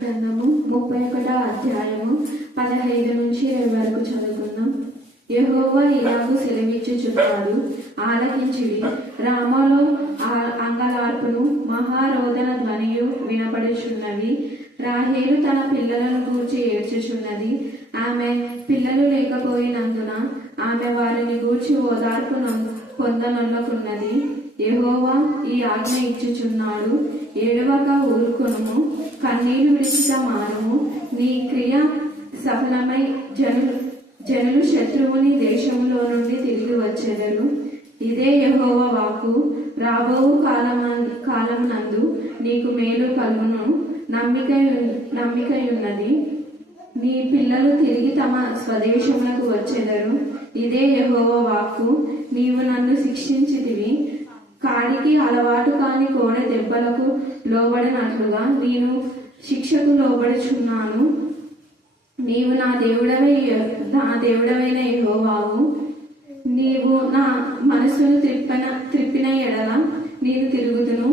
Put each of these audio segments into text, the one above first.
గ్రంథము 31వ అధ్యాయము 15 నుంచి 20 వరకు చదువుకుందాం. యెహోవా ఇలాగు సెలవిచ్చుచున్నాడు, ఆలకించుడి. రామాలో అంగలార్పును మహారోదన ధ్వనియు వినపడుచున్నది. రాహేలు తన పిల్లలను గూర్చి ఏడ్చుచున్నది. ఆమె పిల్లలు లేకపోయినందున ఆమె వారిని గూర్చి ఓదార్పు పొందనొల్లకున్నది. యెహోవా ఈ ఆజ్ఞ ఇచ్చుచున్నాడు, ఏడవక ఊరుకొనుము, కన్నీళ్లు విడిచిట మానుము. నీ క్రియ సఫలమై జనులు శత్రువుని దేశములో నుండి తిరిగి వచ్చెదరు. ఇదే యెహోవా వాక్కు. రాబోవు కాలమునందు నీకు మేలు కలుగును. నమ్మికయున్నది. నీ పిల్లలు తిరిగి తమ స్వదేశములకు వచ్చెదరు. ఇదే యెహోవా వాక్కు. నీవు నన్ను శిక్షించితివి, కాడికి అలవాటు కాని కోడె దెబ్బలకు లోబడినట్లుగా నేను శిక్షకు లోబడుచున్నాను. నీవు నా దేవుడవైన యెహోవావు. నీవు నా మనసును త్రిప్పిన ఎడల నేను తిరుగుతును.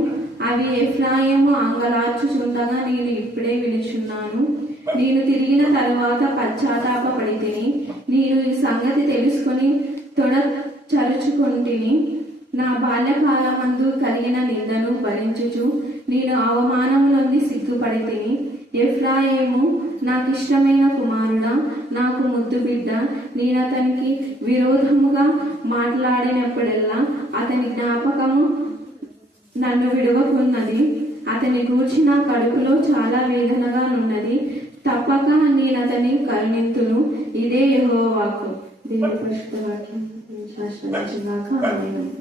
అవి ఎఫ్రాయిము అంగలార్చుచుండగా నేను ఇప్పుడే వినుచున్నాను. నేను తిరిగిన తరువాత పశ్చాత్తాపపడితిని. నేను ఈ సంగతి తెలుసుకొని తొడ చరుచుకొంటిని. నా బాల్యకాలమందు కలిగిన నిందను భరించుచు నేను అవమానములొంది సిగ్గుపడితిని. ఎఫ్రాయిము నాకిష్టమైన కుమారుడా, నాకు ముద్దు బిడ్డ. నేనతనికి విరోధముగా మాట్లాడినప్పుడెల్లా అతని జ్ఞాపకము నన్ను విడువకున్నది. అతని గూర్చి నా కడుపులో చాలా వేదనగా నున్నది. తప్పక నేనతని కరుణింతును. ఇదే యెహోవా వాక్కు. దేవుని పరిశుద్ధ వాక్యం శాశ్వతముగాక. ఆమేన్.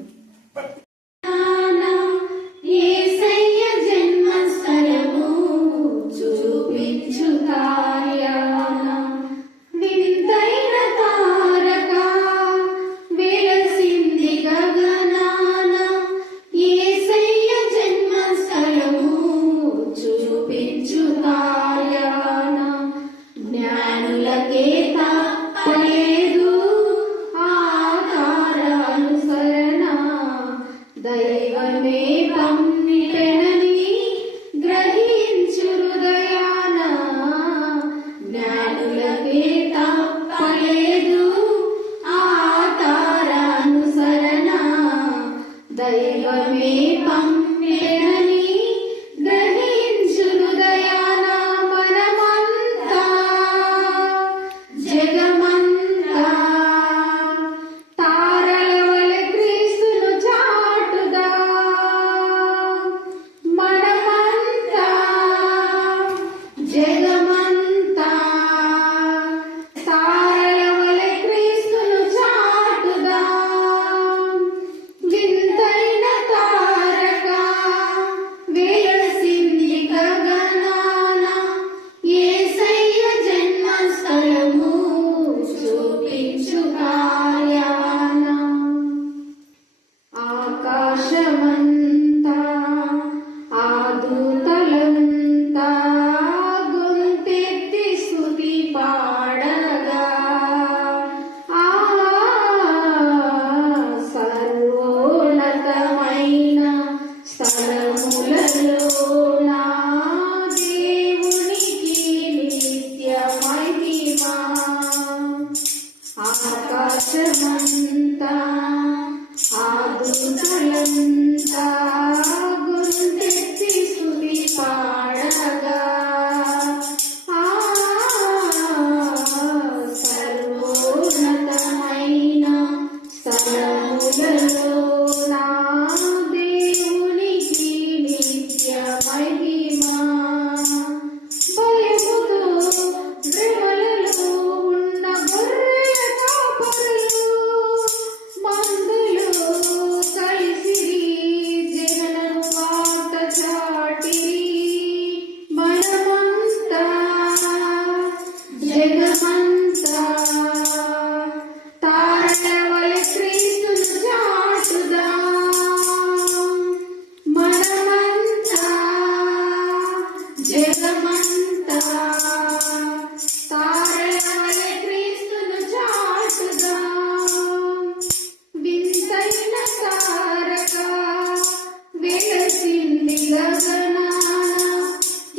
వెలసింది గగనాన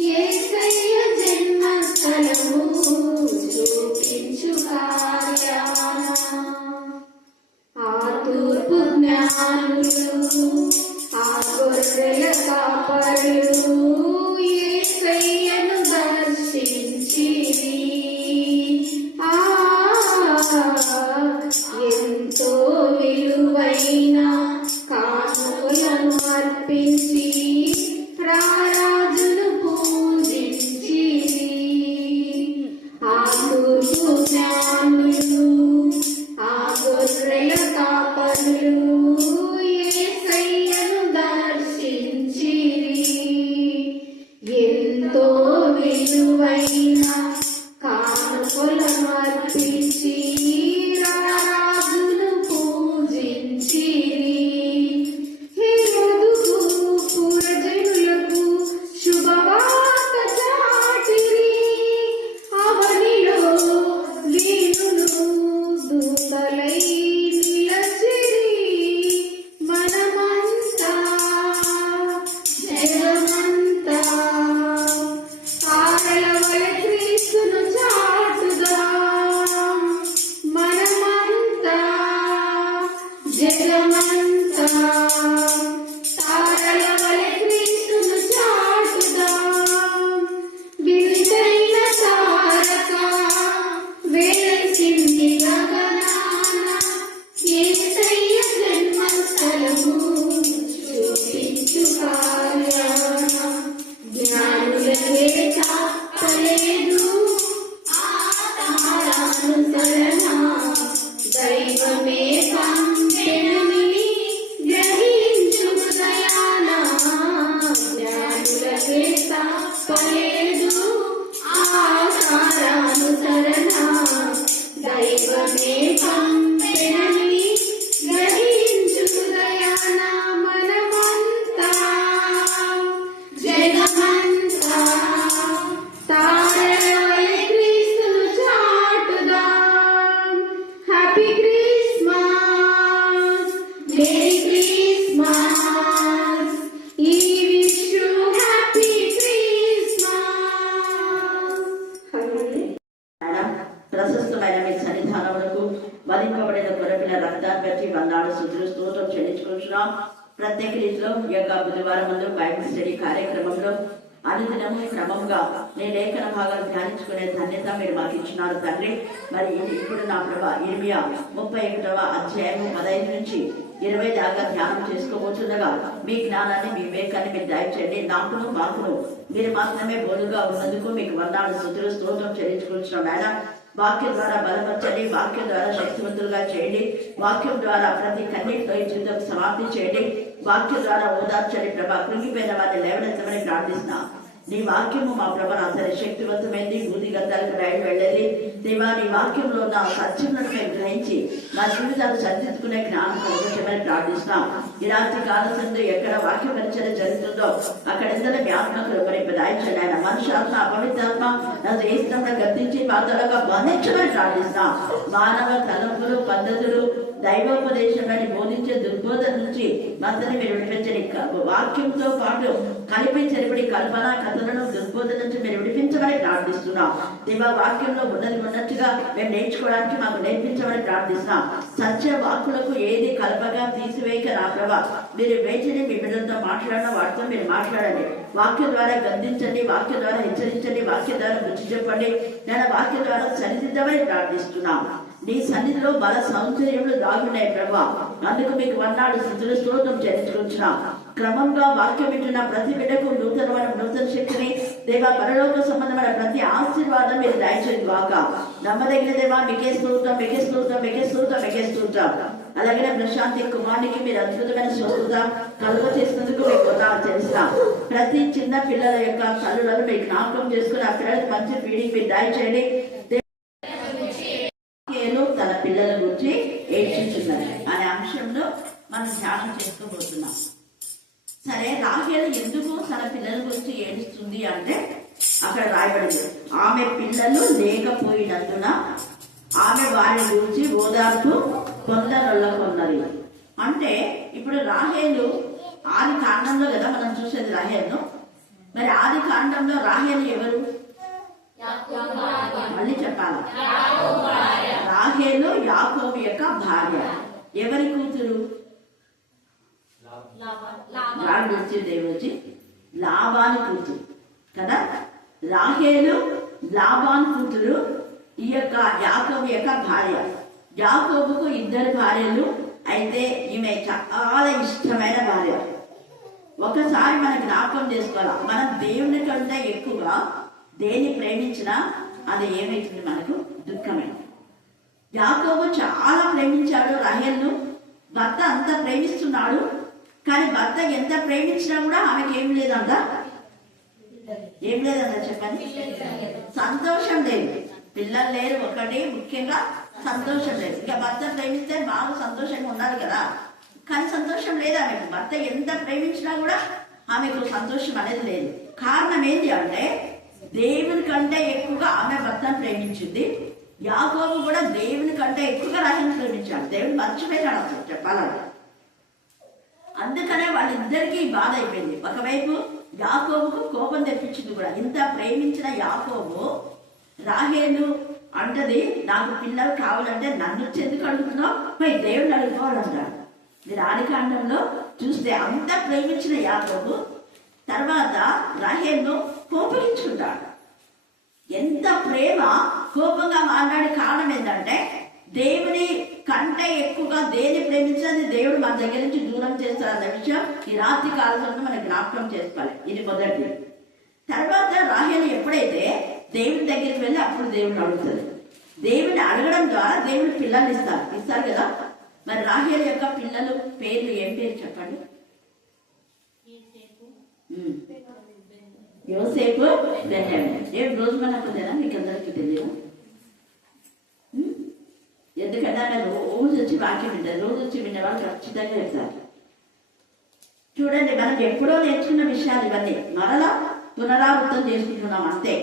యేసయ్య బలము చూపించు కార్యాన ఆ తూర్పు జ్ఞానులు ఆ గొర్రెల కాపరులు యేసయ్యను దర్శించిరి. ఎంతో విలువైన కానుకలను అర్పించి రారాజును పూజించిరి. ఆ తూర్పు జ్ఞానులు ఆ గొర్రెల కాపరులు యేసయ్యను దర్శించిరి. ఎంతో విలువైన కానుకలను అర్పించి రారాజును పూజించిరి. హేరోదుకు పురజనులకు శుభవార్త చాటిరి. అవనిలో వీరులు దూతలై నిలచిరి. మనమంతా జగమంతా తారల వలె క్రీస్తును చాటుదాం. మనమంతా జగమంతా తారల వలె క్రీస్తును చాటుదాం. వింతైన తారక వెలిసింది గగనాన యేసయ్య జన్మస్థలము చూపించు కార్యాన. జ్ఞానులకే తప్పలేదు ఆ తారానుసరణ. దైవమే పంపెనని గ్రహించు హృదయాన. జ్ఞానులకే తప్పలేదు ఆ తారానుసరణ. దైవమే పంపెనని గ్రహించు హృదయాన. మనమంతా జగమంతా తారల వలె క్రీస్తును చాటుదాం. హ్యాపీ క్రిస్మస్, మేరీ క్రిస్మస్, ఈ విష్ యు హ్యాపీ క్రిస్మస్. ప్రశస్తమైన మీ సన్నిధానములకు వధింపబడిన గొర్రెపిల్ల రక్తాన్ని బట్టి వందనాలు స్తుతులు స్తోత్రం చెల్లించుకుంటున్నాం. ప్రత్యేక రీతిలో ఈ యొక్క బుధవారం ముందు బైబిల్ స్టడీ కార్యక్రమంలో అనుదినము క్రమంగా నీ లేఖన భాగాలు ధ్యానించుకునే ధన్యత మీరు మాకు ఇచ్చినారు తండ్రి. మరి ఇప్పుడు నా ప్రభా ఇర్మియా 31వ అధ్యాయము 15 నుంచి 20 దాకా ధ్యానం చేసుకోబోతుండగా మీ జ్ఞానాన్ని మీ వివేకాన్ని మీరు దయచేయండి. నాకును మాకును మీరు మాత్రమే బోధుగా ఉన్నందుకు మీకు వందనాలు స్తుతులు స్తోత్రం చెల్లించుకుంటున్నాం. మేడం వాక్యం ద్వారా బలపరచండి, వాక్యం ద్వారా శక్తివంతులుగా చేయండి, వాక్యం ద్వారా ప్రతి కన్నిటితో ఈ జీవితం సమాప్తి చేయండి, వాక్యం ద్వారా ఓదార్చండి ప్రభా. కృంగిపోయిన వారిని లేవనెత్తమని ప్రార్థిస్తున్నా. నీ వాక్యము మా ప్రభా సరే శక్తివంతమైంది, బూది గంధాలకు రైలు వెళ్ళేది దేవా. నీ వాక్యంలో ఉన్న సత్యములను మేము గ్రహించి మా జీవితాలు సరిదిద్దుకునే జ్ఞానం కలిగించమని ప్రార్థిస్తున్నాం. ఈ రాత్రి కాలసందు ఎక్కడ వాక్య పరిచయం జరుగుతుందో అక్కడ ఎందరో మీ ఆత్మకులు దయచండి. ఆయన మనుషాత్మ అపవిత్రాత్మ నాకు ఏష్టంగా గర్తించి పాత్రలుగా బంధించమని ప్రార్థిస్తున్నాం. మానవ తలంపులు పద్ధతులు దైవోపదేశంలోని బోధించే దుర్బోధన నుంచి మందని మీరు విడిపించండి. వాక్యంతో పాటు కలిపి చెరిపడి కల్పన కథలను దుర్బోధన నుంచి మీరు విడిపించమని ప్రార్థిస్తున్నాం. దేవా వాక్యంలో ఉన్నది ఉన్నట్టుగా మేము నేర్చుకోవడానికి మాకు నేర్పించమని ప్రార్థిస్తున్నాం. సత్య వాక్కులకు ఏది కలపగా తీసివేయక నా ప్రభా మీరు వేచిని మీ బిడ్డలతో మాట్లాడిన వాటితో మీరు మాట్లాడండి. వాక్యం ద్వారా గద్దించండి, వాక్యం ద్వారా హెచ్చరించండి, వాక్యం ద్వారా బుద్ధి చెప్పండి. నేను వాక్యం ద్వారా సరిదిద్దమని ప్రార్థిస్తున్నాం. నీ సన్నిధిలో బల సౌందర్యములు దాగున్నాయి ప్రభా. అందుకు మీకు వందనాలు స్తుతులు స్తోత్రం చెల్లించుకుంటున్నాం. క్రమంగా వాక్యం వింటున్న ప్రతి బిడ్డకు నూతన శక్తిని దేవా పరలోక సంబంధమైన ప్రతి ఆశీర్వాదం మీరు దయచేది వాక. నమ్మదగిన దేవా మీకే స్తోత్రం, మీకే స్తోత్రం, మీకే స్తోత్రం, మీకే స్తోత్రం. అలాగే ప్రశాంతి కుమారునికి మీరు అద్భుతమైన స్వస్థత కలుగ చేసినందుకు మీకు వందనాలు చెల్లిస్తాం. ప్రతి చిన్న పిల్లల యొక్క కళ్ళులను మీకు జ్ఞాపకం చేసుకుని ఆ పిల్లలకి మంచి ఫీడింగ్ మీరు దయచేయండి. తన పిల్లల గురించి ఏడ్చుచున్నది అనే అంశంలో మనం ధ్యానం చేసుకోబోతున్నాం. సరే, రాహేలు ఎందుకు తన పిల్లల గురించి ఏడుస్తుంది అంటే అక్కడ రాయబడింది, ఆమె పిల్లలు లేకపోయినందున ఆమె వారి గురించి ఓదార్పు పొందనొల్లకొన్నది. అంటే ఇప్పుడు రాహేలు ఆది కాండంలో కదా మనం చూసేది రాహేలును. మరి ఆది కాండంలో రాహేలు ఎవరు? చెప్పాలి. రాహేలు యాకోబు యొక్క భార్య. ఎవరి కూతురు? రాడు వచ్చి దేవుడు వచ్చి లాబాను కూతురు కదా. రాహేలు లాబాను కూతురు, ఈ యొక్క యాకోబు యొక్క భార్య. యాకోబుకు 2 భార్యలు, అయితే ఈమె చాలా ఇష్టమైన భార్య. ఒకసారి మనం జ్ఞాపకం చేసుకోవాలి, మనం దేవుని కంటే ఎక్కువగా దేన్ని ప్రేమించినా అది ఏమైతుంది? మనకు దుఃఖమే. యాకోబు చాలా ప్రేమించాడు రాహేలును. భర్త అంత ప్రేమిస్తున్నాడు, కానీ భర్త ఎంత ప్రేమించినా కూడా ఆమెకి ఏం లేదంట చెప్పండి. సంతోషం లేదు, పిల్లలు లేరు, ఒకటి ముఖ్యంగా సంతోషం లేదు. ఇంకా భర్త ప్రేమిస్తే బాగా సంతోషంగా ఉండాలి కదా, కానీ సంతోషం లేదు ఆమెకు. భర్త ఎంత ప్రేమించినా కూడా ఆమెకు సంతోషం అనేది లేదు. కారణం ఏంటి అంటే దేవుని కంటే ఎక్కువగా ఆమె భర్తను ప్రేమించింది. యాకోబు కూడా దేవుని కంటే ఎక్కువగా రాహేలును ప్రేమించాడు. దేవుడు మర్చిపోయాడు అసలు చెప్పాలంటే. అందుకనే వాళ్ళిద్దరికీ బాధ అయిపోయింది. ఒకవైపు యాకోబుకు కోపం తెప్పించింది కూడా. ఇంత ప్రేమించిన యాకోబు రాహేలు అంటది, నాకు పిల్లలు కావాలంటే నన్ను ఎందుకు అడుగుతున్నావు, పోయి దేవుడిని అడుగుకోవాలంటాడు. మీరు ఆదికాండంలో చూస్తే అంత ప్రేమించిన యాకోబు తర్వాత రాహేలును కోపగించుకుంటాడు. ఎంత ప్రేమ కోపంగా మాట్లాడే కారణం ఏంటంటే దేవుని కంటే ఎక్కువగా దేని ప్రేమించినది దేవుడు మన దగ్గర నుంచి దూరం చేస్తారన్న విషయం ఈ రాత్రి కాలంలో మనకి జ్ఞాపకం చేసుకోవాలి. ఇది మొదటిది. తర్వాత రాహేలు ఎప్పుడైతే దేవుని దగ్గరికి వెళ్ళి అప్పుడు దేవుడిని అడుగుతుంది. దేవుడిని అడగడం ద్వారా దేవుడు పిల్లలు ఇస్తారు కదా. మరి రాహేలు యొక్క పిల్లలు పేర్లు ఏం పేరు చెప్పండి? యోసేపు, బెన్యామీను. ఏం రోజు మనకుందేనా? మీకు అందరికీ తెలియదు. ఎందుకంటే ఆమె రోజు వచ్చి వాక్యం వింటారు. రోజు వచ్చి వినే వాళ్ళు ఖచ్చితంగా చెప్తారు. చూడండి, మనం ఎప్పుడో నేర్చుకున్న విషయాలు ఇవన్నీ మరలా పునరావృతం చేసుకుంటున్నాం అంతే.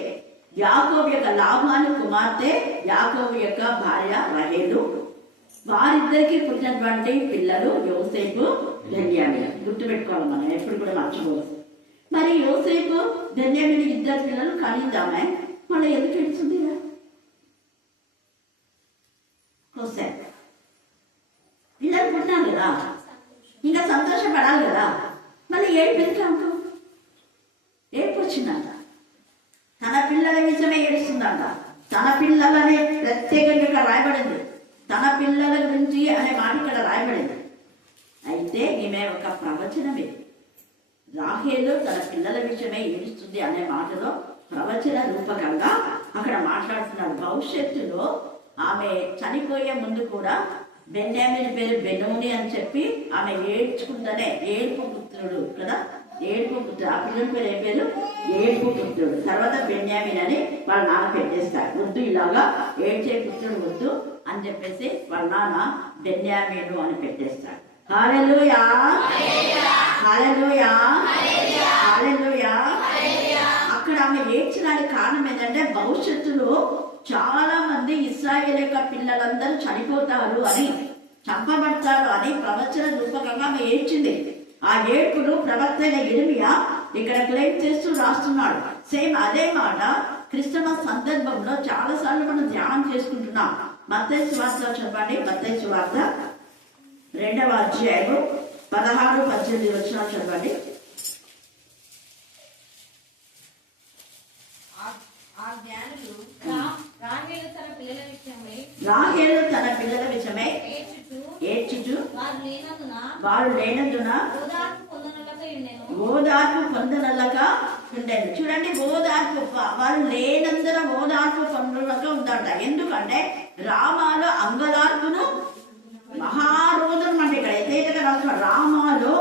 యాకోబు యొక్క లాబాను కుమార్తె యాకోబు యొక్క భార్య రాహేలు. వారిద్దరికి పుట్టినటువంటి పిల్లలు యోసేపు, బెన్యామీను. గుర్తుపెట్టుకోవాలి, మనం ఎప్పుడు కూడా మర్చిపోవాలి. మరి యోసేపు, బెన్యామీను 2 పిల్లలు కనిద్దామే, మళ్ళీ ఎందుకు ఏడుస్తుంది? పిల్లలు పుట్టినారు కదా, ఇంకా సంతోషపడాలి కదా, మళ్ళీ ఏడుపు వచ్చిందంట. తన పిల్లల విషయమే ఏడుస్తుందంట. తన పిల్లలనే ప్రత్యేకంగా ఇక్కడ రాయబడింది. తన పిల్లల గురించి అనే మాట ఇక్కడ రాయబడింది. అయితే ఈమె ఒక ప్రవచనమే. రాహేలు తన పిల్లల విషయమే ఏడుస్తుంది అనే మాటలో ప్రవచన రూపకంగా అక్కడ మాట్లాడుతున్నాడు. భవిష్యత్తులో ఆమె చనిపోయే ముందు కూడా బెన్యామీను పేరు బెనోని అని చెప్పి ఆమె ఏడ్చుకుంటేనే ఏడుపు పుత్రుడు కదా, ఏడుపు పుత్రుడు. ఆ పిల్లల పేరు ఏ పేరు? ఏడుపు పుత్రుడు. తర్వాత బెన్యామీన్ అని వాళ్ళ నాన్న పెట్టేస్తాడు. వద్దు, ఇలాగా ఏడ్చే పుత్రుడు వద్దు అని చెప్పేసి వాళ్ళ నాన్న బెన్యామీను అని పెట్టేస్తాడు. హల్లెలూయా, హల్లెలూయా, హల్లెలూయా. అక్కడ ఆమె ఏడ్చడానికి కారణం ఏంటంటే భవిష్యత్తులో చాలా మంది ఇశ్రాయేలు యొక్క పిల్లలందరూ చనిపోతారు అని, చంపబడతారు అని ప్రవచన రూపకంగా ఆమె ఏడ్చింది. ఆ ఏడ్పును ప్రవక్త అయిన యిర్మీయా ఇక్కడ క్లెయిమ్ చేస్తూ రాస్తున్నాడు. సేమ్ అదే మాట క్రిస్టమస్ సందర్భంలో చాలా సార్లు మనం ధ్యానం చేసుకుంటున్నాం. మత్తయి సువార్త చెప్పండి. మత్తయి సువార్త 2వ అధ్యాయము 16-18 వచనాలు చదవండి. రాహేలు తన పిల్లల విషయమై ఏడ్చుచు వారు లేనందున ఓదార్పు పొందనల్లక ఉండేది. చూడండి, ఓదార్పు వాళ్ళు లేనందున ఓదార్పు పొందనక ఉందంట. ఎందుకంటే రామాలో అంగలార్పును మహారోదనం అంటే ఇక్కడ యథేచ్ఛగా రాసిన రామాలో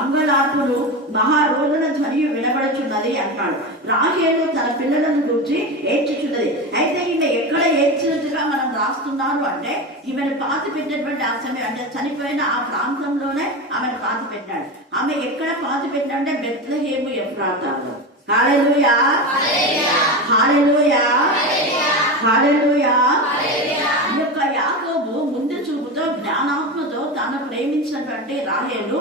అంగలార్పును మహారోదన ధ్వని వినబడుచున్నది అంటాడు. రాహేలు తన పిల్లలను గురించి ఏడ్చుచున్నది. అయితే ఈమె ఎక్కడ ఏడ్చినట్టుగా మనం రాస్తున్నాను అంటే ఈమెను పాతి పెట్టినటువంటి ఆ సమయం అంటే చనిపోయిన ఆ ప్రాంతంలోనే ఆమెను పాతి పెట్టాడు. ఆమె ఎక్కడ పాతి పెట్టాడంటే బెత్లెహేము ఎఫ్రాతాలో. హల్లెలూయా, హల్లెలూయా, హల్లెలూయా. ఈ యొక్క యాకోబు ముందు చూపుతో జ్ఞానాత్మతో తాను ప్రేమించినటువంటి రాహేలు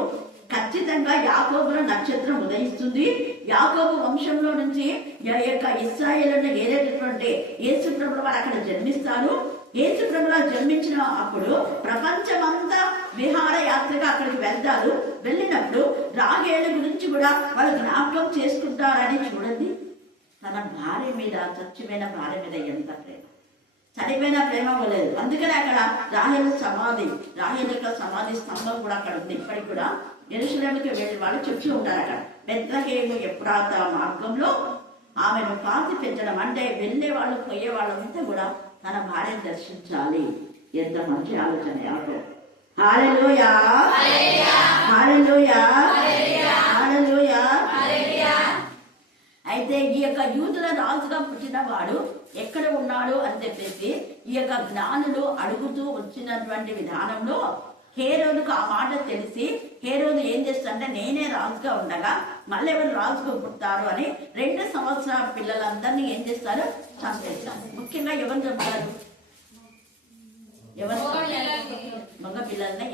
ఖచ్చితంగా యాకోబులో నక్షత్రం ఉదయిస్తుంది. యాకోబు వంశంలో నుంచి ఈ యొక్క ఇశ్రాయేలును ఏలేటటువంటి ఎందుకంటే యేసు ప్రభువు వారు అక్కడ జన్మిస్తారు. యేసు ప్రభువు జన్మించిన అప్పుడు ప్రపంచమంతా విహారయాత్రగా అక్కడికి వెళ్తారు. వెళ్ళినప్పుడు రాహేలు గురించి కూడా వాళ్ళు జ్ఞాపకం చేసుకుంటారని చూడండి. తన భార్య మీద, చచ్చిపోయిన భార్య మీద ఎంత ప్రేమ, చనిపోయిన ప్రేమ లేదు. అందుకనే అక్కడ రాహేలు యొక్క సమాధి స్తంభం కూడా అక్కడ ఉంది. ఇప్పటికి కూడా యెరూషలేముకి వెళ్ళి వాళ్ళు చెప్తూ ఉంటారు. అక్కడ బెత్లెహేము ఎఫ్రాతా మార్గంలో ఆమెను పాతి పెంచడం అంటే వెళ్ళే వాళ్ళు పోయే వాళ్ళంతా కూడా తన భార్యను దర్శించాలి. ఎంత మంచి ఆలోచన. హల్లెలూయా, హల్లెలూయా, హల్లెలూయా. అయితే ఈ యొక్క యూదుల రాజుగా పుట్టిన వాడు ఎక్కడ ఉన్నాడు అని చెప్పేసి ఈ యొక్క జ్ఞానులు అడుగుతూ వచ్చినటువంటి విధానంలో హేరోదుకు ఆ మాట తెలిసి హేరోదు ఏం చేస్తాడంటే నేనే రాజుగా ఉండగా మళ్ళీ ఎవరు రాజుగా పుట్టారు అని 2 సంవత్సరాల పిల్లలందరినీ ఏం చేస్తారు? చంపేస్తారు. ముఖ్యంగా ఎవరు చంపుతారు? ఎవరు? మగ పిల్లల్ని.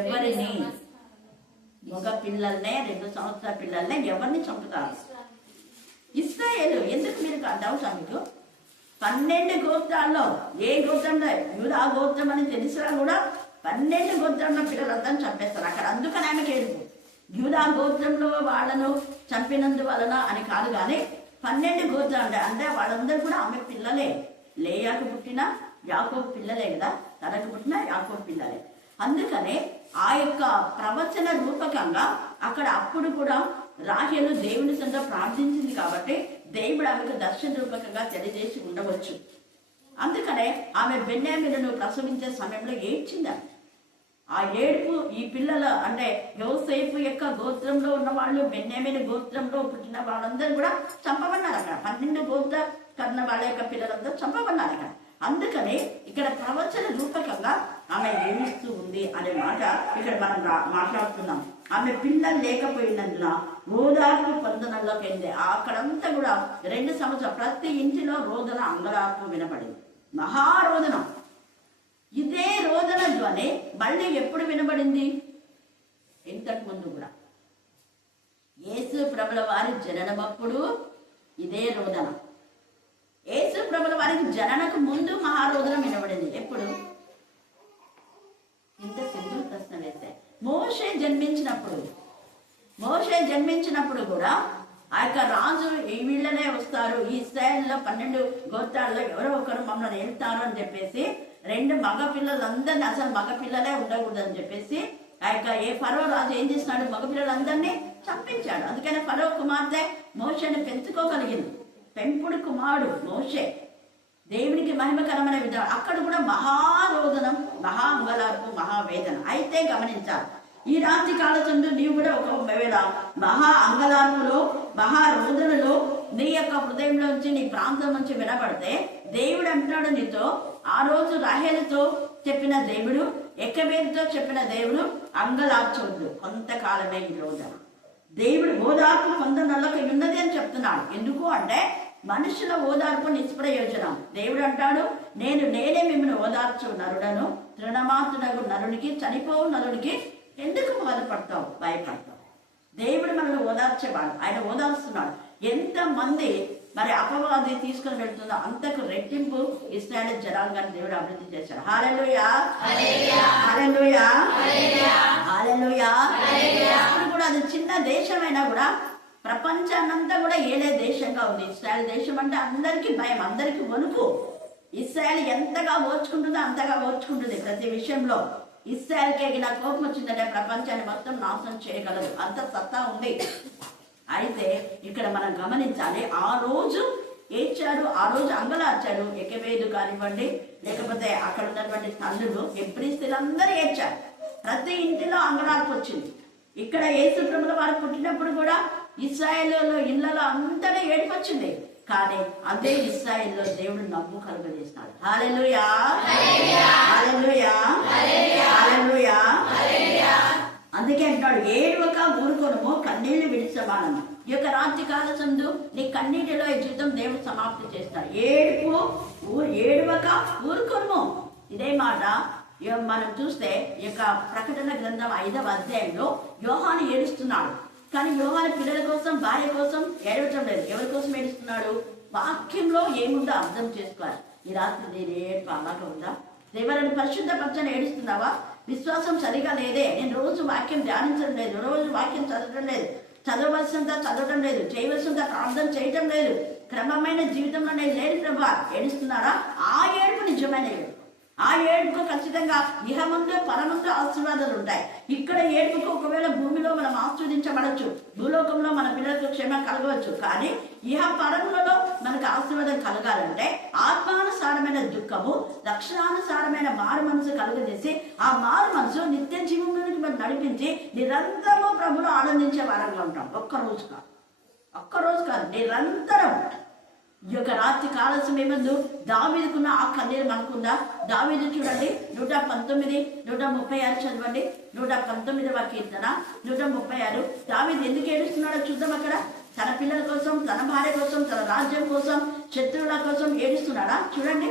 ఎవరిని? మగ పిల్లల్నే, 2 సంవత్సరాల పిల్లల్నే ఎవరిని చంపుతారు? ఇశ్రాయేలు. ఎందుకు మీరు డౌట్ మీకు? 12 గోత్రాల్లో ఏ గోత్రంలో యూదా గోత్రం అని తెలిసినా కూడా 12 గోత్రంలో పిల్లలందరినీ చంపేస్తారు అక్కడ. అందుకని ఆమెకి ఏడుపు. యూదా గోత్రంలో వాళ్ళను చంపినందువలన అని కాదు, కానీ 12 గోత్రాలు అంటే వాళ్ళందరూ కూడా ఆమె పిల్లలే. లేయాకు పుట్టిన యాకోబు పిల్లలే కదా, తనకు పుట్టిన యాకోబు పిల్లలే. అందుకనే ఆ యొక్క ప్రవచన రూపకంగా అక్కడ అప్పుడు కూడా రాహేలు దేవుని సంత ప్రార్థించింది కాబట్టి దేవుడు ఆమెకు దర్శన రూపకంగా తెలియజేసి ఉండవచ్చు. అందుకనే ఆమె బెన్యామీనును ప్రసవించే సమయంలో ఏడ్చింది. ఆ ఏడుపు ఈ పిల్లల అంటే యోసేపు యొక్క గోత్రంలో ఉన్న వాళ్ళు, బెన్యామీను గోత్రంలో పుట్టిన వాళ్ళందరూ కూడా చంపబన్నారు అక్కడ. 12 గోత్ర కన్న వాళ్ళ యొక్క పిల్లలందరూ చంపబన్నారు అక్కడ. అందుకని ఇక్కడ ప్రవచన రూపకంగా ఆమె ఏమిస్తూ ఉంది అనే మాట ఇక్కడ మనం మాట్లాడుతున్నాం. ఆమె పిల్లలు లేకపోయినందున ఓదార్పు పొందనంలోకి వెళ్ళింది. అక్కడంతా కూడా 2 సంవత్సరాలు ప్రతి ఇంటిలో రోదన, అంగలార్పు వినపడింది. మహారోదనం. ఇదే రోదన ధ్వని మళ్ళీ ఎప్పుడు వినబడింది? ఇంతకు ముందు కూడా యేసు ప్రభుల వారి జననమప్పుడు ఇదే రోదన. యేసు ప్రభుల వారికి జననకు ముందు మహారోదనం వినబడింది. ఎప్పుడు? ఇంత సింపుల్ ప్రశ్న వేస్తే మోషే జన్మించినప్పుడు కూడా ఆ యొక్క రాజు ఈ వీళ్ళనే వస్తారు, ఈ ఇశ్రాయేలులో 12 గోత్రాల్లో ఎవరో ఒకరు మమ్మల్ని వెళ్తారు అని చెప్పేసి 2 మగ పిల్లలందరినీ, అసలు మగ పిల్లలే ఉండకూడదు అని చెప్పేసి ఆ యొక్క ఫరో రాజు ఏం చేస్తున్నాడు? మగ పిల్లలందరినీ చంపించాడు. అందుకని ఫరో కుమార్తె మోషేని పెంచుకోగలిగింది. పెంపుడు కుమారుడు మోషే. దేవునికి మహిమకరమైన విధానం. అక్కడ కూడా మహారోదనం, మహా అంగలార్పు, మహావేదన. అయితే గమనించాలి, ఈ రాత్రి కాలచందు నీవు కూడా ఒకవేళ మహా అంగలార్పులో, మహారోదనలో నీ యొక్క హృదయంలోంచి, నీ ప్రాంతం నుంచి వినబడితే దేవుడు అంటాడు నీతో, ఆ రోజు రాహేలుతో చెప్పిన దేవుడు, ఎక్కబేరుతో చెప్పిన దేవుడు, అంగలార్చొద్దు, కొంతకాలమే ఈ రోజున దేవుడు ఓదార్పు పొందనలోకి ఉన్నది అని చెప్తున్నాడు. ఎందుకు అంటే మనుషుల ఓదార్పు నిష్ప్రయోజనం. దేవుడు అంటాడు, నేనే మిమ్మల్ని ఓదార్చు నరుడను, తృణమాతునగు నరునికి, చనిపోవు నరునికి ఎందుకు బాధపడతావు, భయపడతావు? దేవుడు మనల్ని ఓదార్చేవాడు, ఆయన ఓదార్స్తున్నాడు. ఎంతమంది మరి అపవాది తీసుకుని వెళ్తుందో అంతకు రెట్టింపు ఇశ్రాయేలు జనాంగాన్ని దేవుడు అభివృద్ధి చేశాడు. హల్లెలూయా, హల్లెలూయా, హల్లెలూయా. ఇప్పుడు కూడా అది చిన్న దేశమైనా కూడా ప్రపంచాన్నంతా కూడా ఏలే దేశంగా ఉంది. ఇశ్రాయేల్ దేశం అంటే అందరికీ భయం, అందరికీ వణుకు. ఇశ్రాయేల్ ఎంతగా ఓర్చుకుంటుందో అంతగా ఓర్చుకుంటుంది ప్రతి విషయంలో. ఇశ్రాయేల్కి నా కోపం వచ్చిందంటే ప్రపంచాన్ని మొత్తం నాశనం చేయగలదు, అంత సత్తా ఉంది. అయితే ఇక్కడ మనం గమనించాలి, ఆ రోజు ఏడ్చాడు, ఆ రోజు అంగలార్చాడు. ఎకబేదు కానివ్వండి, లేకపోతే అక్కడ ఉన్నటువంటి తల్లులు, హెబ్రీ స్త్రీలందరూ ఏడ్చారు. ప్రతి ఇంటిలో అంగలార్పు వచ్చింది. ఇక్కడ యేసు ప్రభుల వారు పుట్టినప్పుడు కూడా ఇశ్రాయేలులో ఇళ్లలో అంతటా ఏడుపు వచ్చింది. కానీ అదే ఇశ్రాయేలులో దేవుడు నవ్వు కలుగజేస్తాడు. హల్లెలూయా, హల్లెలూయా, హల్లెలూయా. అందుకే అంటాడు, ఏడవక ఊరుకోనము, కన్నీళ్లు విడిచబానము. ఈ యొక్క రాత్రి కాలచందు నీ కన్నీటిలో ఈ జీవితం దేవుడు సమాప్తి చేస్తాడు. ఏడవక ఊరుకోనము. ఇదే మాట మనం చూస్తే ఈ యొక్క ప్రకటన గ్రంథం 5వ అధ్యాయంలో యోహాను ఏడుస్తున్నాడు. కానీ యోహాను పిల్లల కోసం, భార్య కోసం ఏడవటం లేదు. ఎవరి కోసం ఏడుస్తున్నాడు? వాక్యంలో ఏముందో అర్థం చేసుకోవాలి. ఈ రాత్రి నేను ఏడుపు అలాగా ఉందా? దేవరాన్ని పరిశుద్ధపరచని ఏడుస్తున్నావా? విశ్వాసం సరిగా లేదే, నేను రోజు వాక్యం ధ్యానించడం లేదు, రోజు వాక్యం చదవడం లేదు, చదవలసినంత చదవడం లేదు, చేయవలసినంత ప్రార్థన చేయటం లేదు, క్రమమైన జీవితంలో నేను లేని ప్రభా ఏడుస్తున్నారా? ఆ ఏడుపు నిజమైన ఏడుపు. ఆ ఏడుపుకు ఖచ్చితంగా ఇహముందు పరముందు ఆశీర్వాదాలు ఉంటాయి. ఇక్కడ ఏడుపుకు ఒకవేళ భూమిలో మనం ఆస్వాదించబడచ్చు, భూలోకంలో మన పిల్లలకు క్షేమం కలగవచ్చు, కానీ ఇహ పరములలో మనకు ఆశీర్వాదం కలగాలంటే ఆత్మానుసారమైన దుఃఖము, రక్షణానుసారమైన మారు మనసు కలుగజేసి ఆ మారు మనసు నిత్య జీవంలోనికి మనం నడిపించి నిరంతరము ప్రభును ఆనందించే వారంగా ఉంటాం. ఒక్కరోజు కాదు, నిరంతరం. ఈ యొక్క రాత్రి కాల సమయమందు దావీదుకున్న ఆ కన్నీరు మనకుందా? దావీదు చూడండి 119, 136 చదవండి. 119వ కీర్తన 136. దావీదు ఎందుకు ఏడుస్తున్నాడో చూద్దాం. అక్కడ తన పిల్లల కోసం, తన భార్య కోసం, తన రాజ్యం కోసం, శత్రువుల కోసం ఏడుస్తున్నాడా? చూడండి.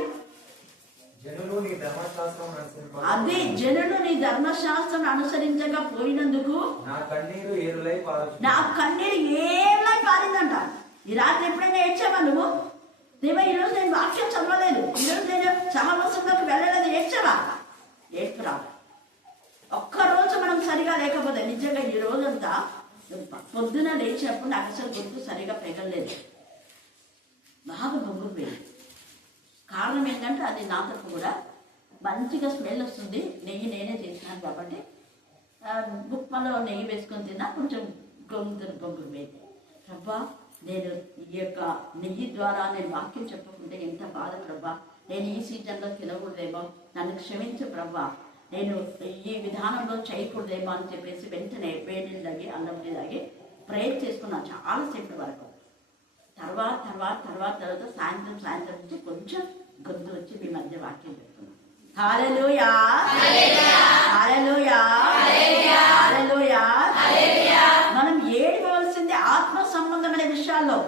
అదే జనులు నీ ధర్మశాస్త్రం అనుసరించగా పోయినందుకు నా కన్నీరు ఏర్లై పారిందంట. ఈ రాత్రి ఎప్పుడైనా ఏడ్చావా నువ్వు? దేవా ఈరోజు నేను వాక్యం చదవలేదు, ఈరోజు నేను సమావేశంలోకి వెళ్ళలేదు, ఏడ్చావా? ఏడ్పురా. ఒక్కరోజు మనం సరిగా లేకపోతే నిజంగా ఈ రోజంతా పొద్దున లేచినప్పుడు నాకు అసలు గొంతు సరిగా పెగలేదు, బాగా బొంగుపోయింది. కారణం ఏంటంటే అది నాతో కూడా మంచిగా స్మెల్ వస్తుంది, నెయ్యి నేనే చేసినాను కాబట్టి ఉప్మాలో నెయ్యి వేసుకొని తిన్నా, కొంచెం గొంతు బొంగుపోయింది. ప్రభా నేను ఈ యొక్క నెయ్యి ద్వారా నేను వాక్యం చెప్పకుంటే ఎంత బాధ ప్రభా, నేను ఈ సీజన్లో తినకూడదేమో, నన్ను క్షమించు ప్రభా, నేను ఈ విధానంలో చేయకూడదేమో అని చెప్పేసి వెంటనే వేడిని తాగి అన్నం తాగి ప్రేయర్ చేసుకున్నాను చాలాసేపు వరకు. తర్వాత సాయంత్రం నుంచి కొంచెం గొంతు వచ్చి మీ మధ్య వాక్యం చెప్తున్నాను. హల్లెలూయా, హల్లెలూయా, హల్లెలూయా. మనం ఏడవలసింది ఆత్మ సంబంధమైన విషయాల్లో.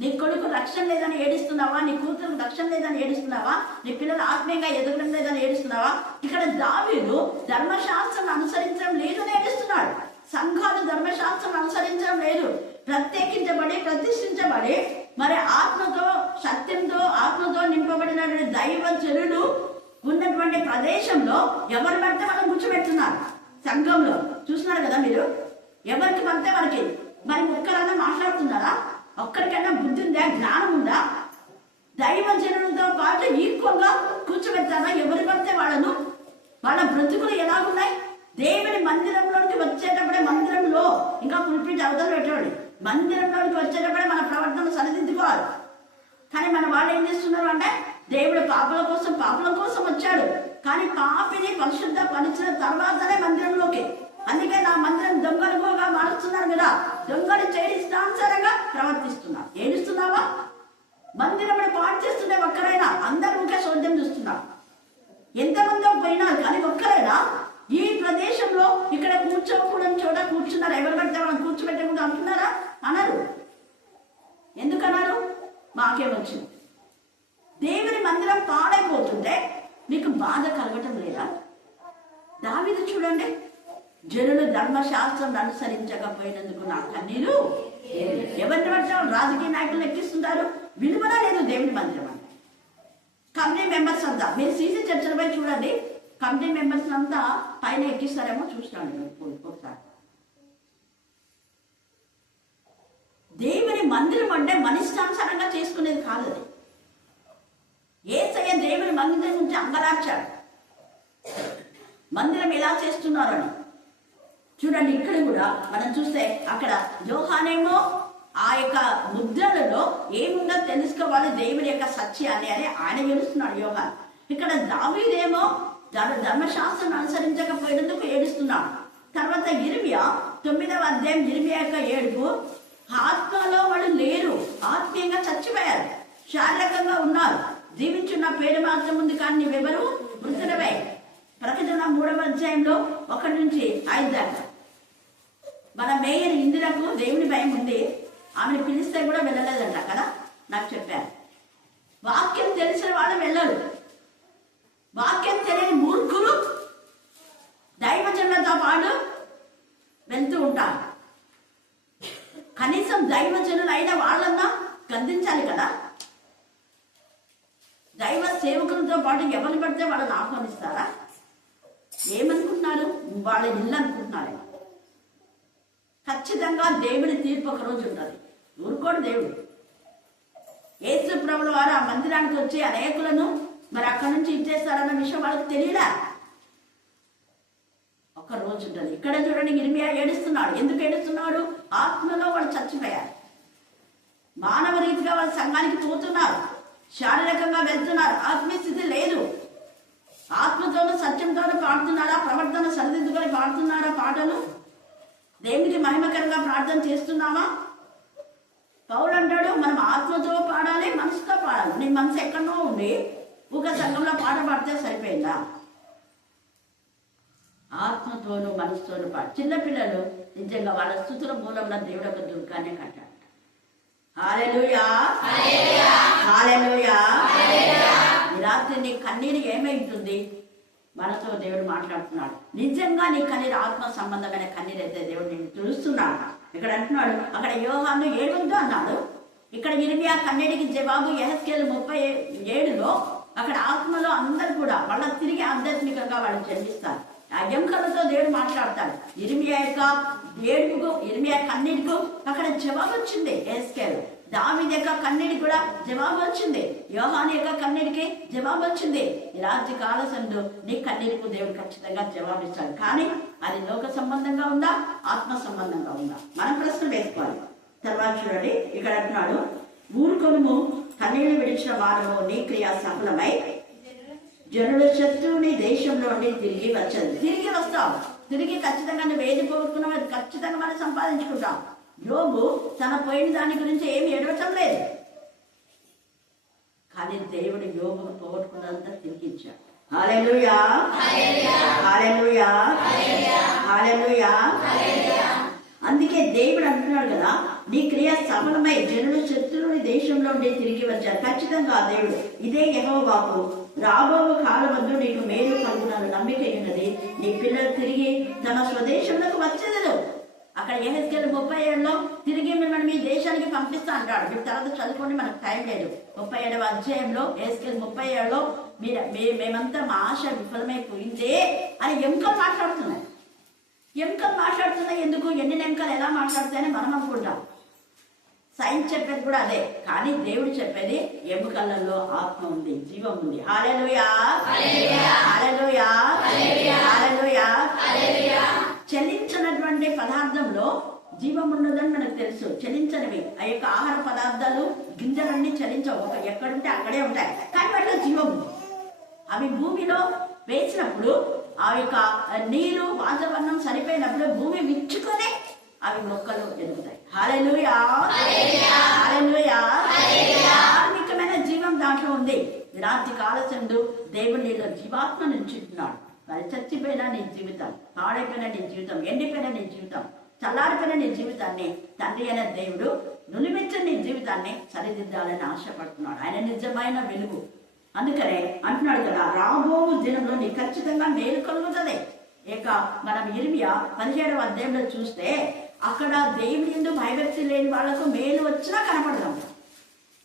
నీ కొడుకు రక్షణ లేదని ఏడుస్తున్నావా? నీ కూతురు రక్షణ లేదని ఏడుస్తున్నావా? నీ పిల్లలు ఆత్మీయంగా ఎదగడం లేదని ఏడుస్తున్నావా? ఇక్కడ దావీదు ధర్మశాస్త్రం అనుసరించడం లేదని ఏడుస్తున్నాడు. సంఘాలు ధర్మశాస్త్రం అనుసరించడం లేదు. ప్రత్యేకించబడి ప్రతిష్ఠించబడి మరి ఆత్మతో, సత్యంతో, ఆత్మతో నింపబడిన దైవ జనులు ఉన్నటువంటి ప్రదేశంలో ఎవరు పడితే మనం కూర్చోబెడుతున్నారు. సంఘంలో చూస్తున్నారు కదా మీరు, ఎవరికి పడితే వాళ్ళకి. మరి ఒక్కరన్నా మాట్లాడుతున్నారా? ఒక్కరికైనా బుద్ధి ఉందా, జ్ఞానం ఉందా? దైవ జనులతో పాటు ఈక్వల్గా కూర్చోబెడతారా ఎవరు పడితే వాళ్ళను? వాళ్ళ బ్రతుకులు ఎలాగున్నాయి? దేవుని మందిరంలోనికి వచ్చేటప్పుడే, మందిరంలో ఇంకా పుల్పిట్ అవతల పెట్టేవాడు, మందిరంలోనికి వచ్చేటప్పుడే మన ప్రవర్తన సరిదిద్దుకోవాలి. కానీ మన వాళ్ళు ఏం చేస్తున్నారు అంటే, దేవుడు పాపల కోసం వచ్చాడు, కానీ పాపిని పరిశుద్ధ పరిచిన తర్వాతనే మందిరంలోకి. అందుకే నా మందిరం దొంగలుగా మారుస్తున్నారు కదా, దొంగలు చేయని ఇష్టానుసారంగా ప్రవర్తిస్తున్నారు. ఏడుస్తున్నావా? మందిరం పాటు చేస్తుండే ఒక్కరైనా? అందరూ ఇంకే చోద్యం చూస్తున్నారు. ఎంతమందో పోయినారు, కానీ ఒక్కరైనా ఈ ప్రదేశంలో ఇక్కడ కూర్చోకూడని చోట కూర్చున్నారు. ఎవరు పడితే మనం కూర్చోబెట్టకుండా అంటున్నారా? అన్నారు. ఎందుకన్నారు? మాకేమొచ్చింది. దేవుని మందిరం పాడైపోతుంటే మీకు బాధ కలగటం లేదా? దావీదు చూడండి, జనులు ధర్మశాస్త్రం అనుసరించకపోయినందుకు నా కన్నీరు. ఎవరిని పడితే రాజకీయ నాయకులు ఎక్కిస్తుంటారు, విలువన లేదు దేవుని మందిరం అంటే. కమిటీ మెంబర్స్ అంతా మీరు సీసీ చర్చలపై చూడండి, కమిటీ మెంబర్స్ అంతా పైన ఎక్కిస్తారేమో చూస్తాను ఒకసారి. దేవుని మందిరం అంటే మనిష్టానుసారంగా చేసుకునేది కాదు. అది యేసయ్య దేవుని మందిరం నుంచి అంగలార్చాడు. మందిరం ఎలా చేస్తున్నారని చూడండి. ఇక్కడ కూడా మనం చూస్తే అక్కడ యోహానేమో ఆ యొక్క ముద్రలలో ఏముందో తెలుసుకోవాలి దేవుని యొక్క సత్యాన్ని అని ఆయన ఏడుస్తున్నాడు యోహాన్. ఇక్కడ దావీదేమో ధర్మశాస్త్రం అనుసరించకపోయినందుకు ఏడుస్తున్నాడు. తర్వాత ఇర్మియా 9వ అధ్యాయం, ఇర్మియా యొక్క ఏడుపు, ఆత్మలో వాళ్ళు లేరు, ఆత్మీయంగా చచ్చిపోయారు, శారీరకంగా ఉన్నారు, జీవించున్న పేరు మాత్రం ఉంది, కానీ నీవెవరు? మృతుడవే. ప్రకటన 3వ అధ్యాయంలో 1 నుంచి 5 దాకా. మన మేయర్ ఇందిరకు దేవుని భయం ఉంది, ఆమెను పిలిస్తే కూడా వెళ్ళలేదంట కదా, నాకు చెప్పారు. వాక్యం తెలిసిన వాళ్ళు వెళ్ళరు, వాక్యం తెలియని మూర్ఖులు దైవజనులతో పాటు వెళ్తూ ఉంటారు. ఆహ్వానిస్తారా? దైవ సేవకులతో పాటు ఎవరిని పడితే వాళ్ళని ఆహ్వానిస్తారా? ఏమనుకుంటున్నారు? వాళ్ళ ఇల్లు అనుకుంటున్నారే. ఖచ్చితంగా దేవుడి తీర్పు ఒక రోజు ఉంటుంది. ఊరుకోడు దేవుడు. యేసు ప్రభుల వారు ఆ మందిరానికి వచ్చి అనేకులను మరి అక్కడి నుంచి ఇచ్చేస్తారన్న విషయం వాళ్ళకి తెలియదా? ఒక రోజు ఉంటుంది. ఇక్కడ చూడండి, ఇర్మియా ఏడుస్తున్నాడు. ఎందుకు ఏడుస్తున్నాడు? ఆత్మలో వాళ్ళు చచ్చిపోయారు. మానవ రీతిగా వాళ్ళ సంఘానికి పోతున్నారు, శారీరకంగా వెళ్తున్నారు, ఆత్మీయ స్థితి లేదు. ఆత్మతోనూ సత్యంతోనూ పాడుతున్నారా? ప్రవర్తన సరిదిద్దుకొని పాడుతున్నారా? పాటలు దేవునికి మహిమకరంగా ప్రార్థన చేస్తున్నామా? పౌలు అంటాడు, మనం ఆత్మతో పాడాలి, మనసుతో పాడాలి. నీ మనసు ఎక్కడో ఉండి ఒక సంఘంలో పాట పాడితే సరిపోయిందా? ఆత్మతోనూ మనసుతోనూ పాడు. చిన్నపిల్లలు నిజంగా వాళ్ళ స్తుతుల మూలంలో దేవుడు ఒక దుర్గాన్ని కట్టాడు. హల్లెలూయా, హల్లెలూయా. ఈ రాత్రి నీ కన్నీరు ఏమైంటుంది? మనతో దేవుడు మాట్లాడుతున్నాడు. నిజంగా నీ కన్నీరు ఆత్మ సంబంధమైన కన్నీరు అయితే దేవుడు నేను చూస్తున్నాడు. ఇక్కడ అంటున్నాడు, అక్కడ యోహాను ఏడుందో అన్నాడు. ఇక్కడ ఇర్మియా కన్నీటికి జవాబు యెహెజ్కేలు 37లో అక్కడ ఆత్మలో అందరు కూడా వాళ్ళ తిరిగి ఆధ్యాత్మికంగా వాళ్ళు చెల్లిస్తారు. ఆ ఎముకలతో దేవుడు మాట్లాడతాడు. ఇర్మియా యొక్క ఏడుపుకు, ఇర్మియా కన్నీటికు అక్కడ జవాబు వచ్చింది. యెహెజ్కేలు దావీదు యొక్క కన్నీటికి కూడా జవాబు వచ్చింది. యోహాను యొక్క కన్నీటికి జవాబు వచ్చింది. ఈ రాత్రి కాల సందు నీ కన్నీటికి దేవుడు ఖచ్చితంగా జవాబిస్తాడు. కానీ అది లోక సంబంధంగా ఉందా, ఆత్మ సంబంధంగా ఉందా? మనం ప్రశ్న వేసుకోవాలి. తర్వాత చూడండి, ఇక్కడ అంటున్నాడు, ఊరుకొనుము కన్నీళ్లు విడిచిన వారము నీ క్రియ సఫలమై జనుల శత్రువుని దేశంలో తిరిగి వచ్చదు. తిరిగి వస్తాం, తిరిగి ఖచ్చితంగా నువ్వు ఏది పోగొట్టుకున్నావు అది ఖచ్చితంగా మనం సంపాదించుకుంటాం. యోబు తన పోయిన దాని గురించి ఏమి ఏడవటం లేదు, కానీ దేవుడు యోబును పోగొట్టుకున్నంతా తిరిగిచ్చాడు. హల్లెలూయా, హల్లెలూయా, హల్లెలూయా. అందుకే దేవుడు అంటున్నాడు కదా, నీ క్రియ సఫలమై జనులు శత్రువుని దేశంలో తిరిగి వచ్చారు. ఖచ్చితంగా దేవుడు ఇదే యెహోవాకు రాబో కాలమందు నీకు మేలు కలుగునని నమ్మిక ఉన్నది. నీ పిల్లలు తిరిగి తన స్వదేశంలోకి వచ్చేదరు. అక్కడ యెహెజ్కేలు 37లో తిరిగి మిమ్మల్ని మీ దేశానికి పంపిస్తా అంటాడు. మీరు తర్వాత చదువుకోండి, మనకు టైం లేదు. 37వ అధ్యాయంలో యెహెజ్కేలు 37లో మేమంతా మా ఆశ విఫలమైపోయిందే అని ఎముకలు మాట్లాడుతున్నాయి. ఎముకలు మాట్లాడుతున్నాయి ఎందుకు? ఎన్ని ఎముకలు ఎలా మాట్లాడుతాయని మనం అనుకుంటాం. సైన్స్ చెప్పేది కూడా అదే, కానీ దేవుడు చెప్పేది ఎముకలలో ఆత్మ ఉంది, జీవం ఉంది. హల్లెలూయా, హల్లెలూయా, హల్లెలూయా. చలించినటువంటి పదార్థంలో జీవం ఉన్నదని మనకు తెలుసు. చలించనివి ఆ యొక్క ఆహార పదార్థాలు గింజలన్నీ చలించవు, ఎక్కడుంటే అక్కడే ఉంటాయి, కానీ వాటిలో జీవం ఉంది. అవి భూమిలో వేసినప్పుడు ఆ యొక్క నీరు వాతావరణం సరిపోయినప్పుడు భూమి విచ్చుకొని అవి మొక్కలు ఎదుగుతాయి. హల్లెలూయా, హల్లెలూయా. ఆత్మికమైన జీవం దాంట్లో ఉంది. రాత్రి కాలచందు దేవుడు నీలో జీవాత్మ నుంచుంటున్నాడు. మరి చచ్చిపోయినా నీ జీవితం, పాడైపోయిన నీ జీవితం, ఎండిపోయిన నీ జీవితం, చల్లారిపోయిన నీ జీవితాన్ని తండ్రి అయిన దేవుడు నులిమించిన నీ జీవితాన్ని సరిదిద్దాలని ఆశపడుతున్నాడు. ఆయన నిజమైన వెలుగు. అందుకనే అంటున్నాడు కదా, రాబో దినంలో నీ ఖచ్చితంగా మేలు కలుగుతుంది. ఇక మనం ఇర్మియా 17వ అధ్యాయంలో చూస్తే అక్కడ దేవుని యందు భయభక్తి లేని వాళ్ళకు మేలు వచ్చినా కనపడదాం,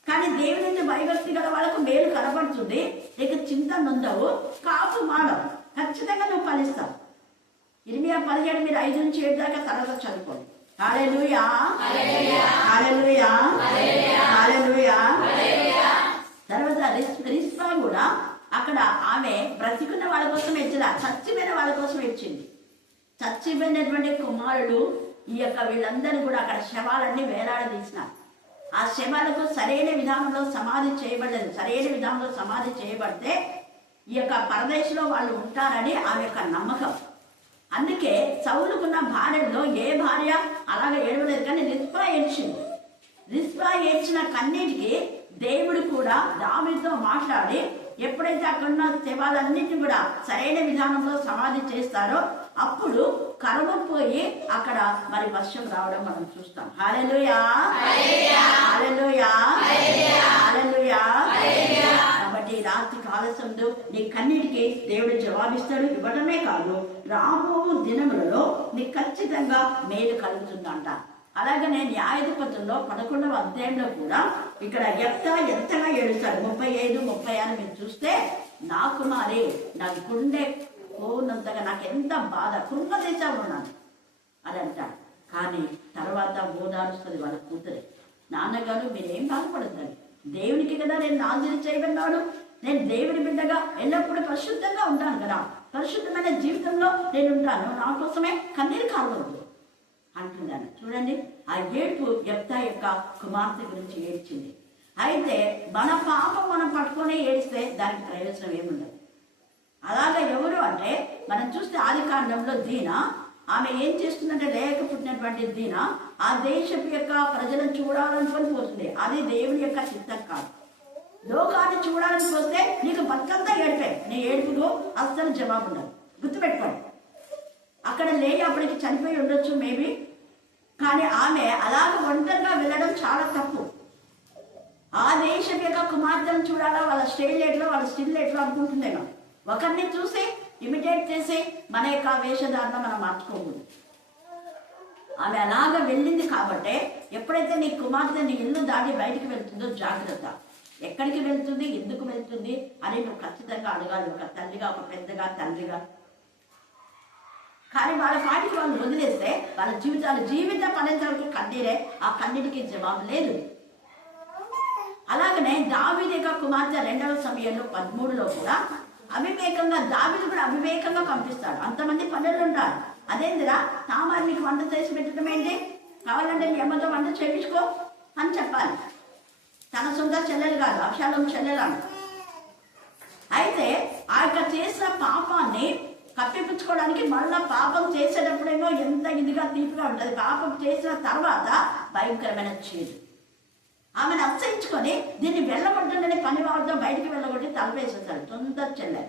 కానీ దేవుని యందు భయభక్తి గల వాళ్ళకు మేలు కనపడుతుంది. ఇక చింత నొందవు, కాపు మాడవు, ఖచ్చితంగా నువ్వు ఫలిస్తావు. ఇర్మియా 17 మీరు 5 నుంచి 7 దాకా తర్వాత చదువుకోండి. హల్లెలూయా, హల్లెలూయా, హల్లెలూయా. తర్వాత రిస్పా కూడా అక్కడ ఆమె బ్రతికున్న వాళ్ళ కోసం ఇచ్చలా, చచ్చిపోయిన వాళ్ళ కోసం ఇచ్చింది. చచ్చిపోయినటువంటి కుమారుడు ఈ యొక్క వీళ్ళందరూ కూడా అక్కడ శవాలన్నీ వేలాడదీసినారు. ఆ శవాలకు సరైన విధానంలో సమాధి చేయబడలేదు. సరైన విధానంలో సమాధి చేయబడితే ఈ యొక్క పరదేశంలో వాళ్ళు ఉంటారని ఆమె యొక్క నమ్మకం. అందుకే సౌలుకున్న భార్యలో ఏ భార్య అలాగే ఏడవలేదు, కానీ రిస్పా ఏడ్చింది. రిస్పా ఏడ్చిన కన్నీటికి దేవుడు కూడా దావీదుతో మాట్లాడి ఎప్పుడైతే అక్కడున్న శవాలన్నింటినీ కూడా సరైన విధానంలో సమాధి చేస్తారో అప్పుడు కరువు పోయి అక్కడ మరి వర్షం రావడం మనం చూస్తాం. హల్లెలూయా, హల్లెలూయా, హల్లెలూయా. కాబట్టి రాత్రి కాలసందు నీ కన్నిటికి దేవుడు జవాబిస్తాడు. ఇవ్వడమే కాదు, రాబో దినములలో నీకు ఖచ్చితంగా మేలు కలుగుతుందంట. అలాగనే న్యాయాధిపతుల్లో 11వ అధ్యాయంలో కూడా ఇక్కడ యెఫ్తా ఎంతగా ఏడుస్తాడు. 35, 36 మీరు చూస్తే, నా కుమారి నా గుండె పోనంతగా నాకు ఎంత బాధ, కృంగదేశంలో ఉన్నాను అని అంటాడు. కానీ తర్వాత ఓదారుస్తుంది వాళ్ళ కూతురే, నాన్నగారు మీరేం బాధపడద్దండి, దేవునికి కదా నేను నాజీరు చేయబడినాడు, నేను దేవుని బిడ్డగా ఎల్లప్పుడూ పరిశుద్ధంగా ఉంటాను కదా, పరిశుద్ధమైన జీవితంలో నేను ఉంటాను, నా కోసమే కన్నీరు కావద్దు అంటున్నాను. చూడండి, ఆ ఏడుపు యెఫ్తా యొక్క కుమార్తె గురించి ఏడ్చింది. అయితే మన పాపం మనం పట్టుకొని ఏడిస్తే దానికి ప్రయోజనం ఏముండదు. అలాగే ఎవరు అంటే మనం చూస్తే ఆదికాండంలో దీనా, ఆమె ఏం చేస్తుందంటే లేక పుట్టినటువంటి దీనా ఆ దేశపు యొక్క ప్రజలను చూడాలనుకొని పోతుంది. అది దేవుని యొక్క చిత్తం కాదు. లోకాన్ని చూడాలని పోతే నీకు బతుకంతా ఏడిపే, నీ ఏడుపుకు అస్సలు జవాబు ఉండదు. గుర్తుపెట్టుకోండి, అక్కడ లేని అప్పటికి చనిపోయి ఉండొచ్చు మేబీ, కానీ ఆమె అలాగ ఒంటరిగా వెళ్ళడం చాలా తప్పు. ఆ దేశం యొక్క కుమార్తెను చూడాలా, వాళ్ళ స్టైల్ ఎట్లా, వాళ్ళ స్టిల్ ఎట్లా అనుకుంటుందేమో. ఒకరిని చూసి ఇమిటేట్ చేసి మన యొక్క వేషధారణ మనం మార్చుకోకూడదు. ఆమె అలాగ వెళ్ళింది కాబట్టి ఎప్పుడైతే నీ కుమార్తె నీ ఇల్లు దాటి బయటికి వెళ్తుందో జాగ్రత్త. ఎక్కడికి వెళ్తుంది, ఎందుకు వెళ్తుంది అని నువ్వు ఖచ్చితంగా అడగాలి, ఒక తల్లిగా, ఒక పెద్దగా, తండ్రిగా. కానీ వాళ్ళ పాటికి వాళ్ళు వదిలేస్తే వాళ్ళ జీవితం అనేంత వరకు కన్నీరే, ఆ కన్నీటికి జవాబు లేదు. అలాగనే దావీదు యొక్క కుమార్తె 2వ సమయంలో 13లో కూడా అవివేకంగా, దావీదు కూడా అవివేకంగా పంపిస్తాడు. అంతమంది పనులు ఉంటారు. అదేందిరా తామారు నీకు వంట చేసి పెట్టడం ఏంటి, కావాలంటే నీ అమ్మతో వంట చేయించుకో అని చెప్పాలి. తన సొంత చెల్లెలు కాదు, అబ్షాలోము చెల్లెలు. అయితే ఆ యొక్క చేసిన పాపాన్ని కప్పిపుచ్చుకోవడానికి మళ్ళా పాపం చేసేటప్పుడేమో ఎంత ఇదిగా తీపిగా ఉంటుంది, పాపం చేసిన తర్వాత భయంకరమైన చేదు. ఆమెను అసహించుకొని దీన్ని వెళ్ళగొట్టండి పని వాళ్ళతో బయటికి వెళ్ళగొట్టి తలపేసేసాడు సొంత చెల్లె.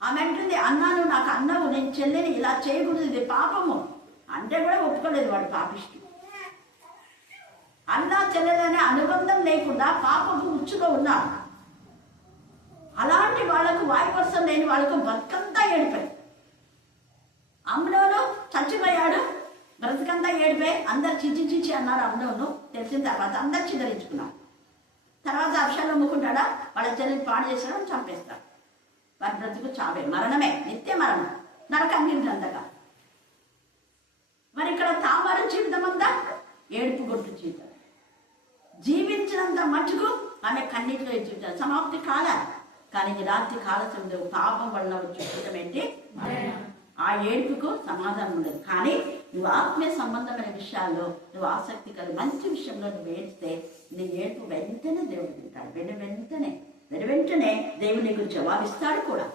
ఆమె అంటుంది, అన్నాను నాకు అన్నావు, నేను చెల్లెని ఇలా చేయకూడదు, ఇది పాపము అంటే కూడా ఒప్పుకోలేదు వాడు పాపిష్టి. అన్నా చెల్లెలనే అనుబంధం లేకుండా పాపపు ఉచ్చులో ఉన్నారు. అలాంటి వాళ్లకు వాయువర్షం లేని వాళ్ళకు బతుకంతా ఏడిపోయి, అమ్నోను చచ్చిపోయాడు, బ్రతుకంతా ఏడిపోయి అందరు చిచ్చి అన్నారు. అమ్నోను తెలిసిన తర్వాత అందరు చిదరించుకున్నారు. తర్వాత అబ్షాలోము అమ్ముకుంటాడా, వాళ్ళ చెల్లిని పాడు చేసాడు, చంపేస్తాడు. వారి బ్రతుకు చావే, మరణమే, నిత్య మరణం, నరకంగా. మరి ఇక్కడ తామారు జీవితం అంతా ఏడుపు గొట్టు జీవితం. జీవించినంత మట్టుకు ఆమె కన్నీటిలో జీవితం సమాప్తి కాలే. కానీ ఈ రాత్రి కాల సమయంలో పాపం వల్ల వచ్చే జీవితం ఏంటి, ఆ ఏడుపుకు సమాధానం ఉండదు. కానీ నువ్వు ఆత్మీయ సంబంధమైన విషయాల్లో నువ్వు ఆసక్తి కలిగి మంచి విషయంలో నువ్వు ఏడిస్తే నీ ఏడుపు వెంటనే దేవుడు వింటాడు. వెంటనే దేవుడు నీకు జవాబిస్తాడు కూడా.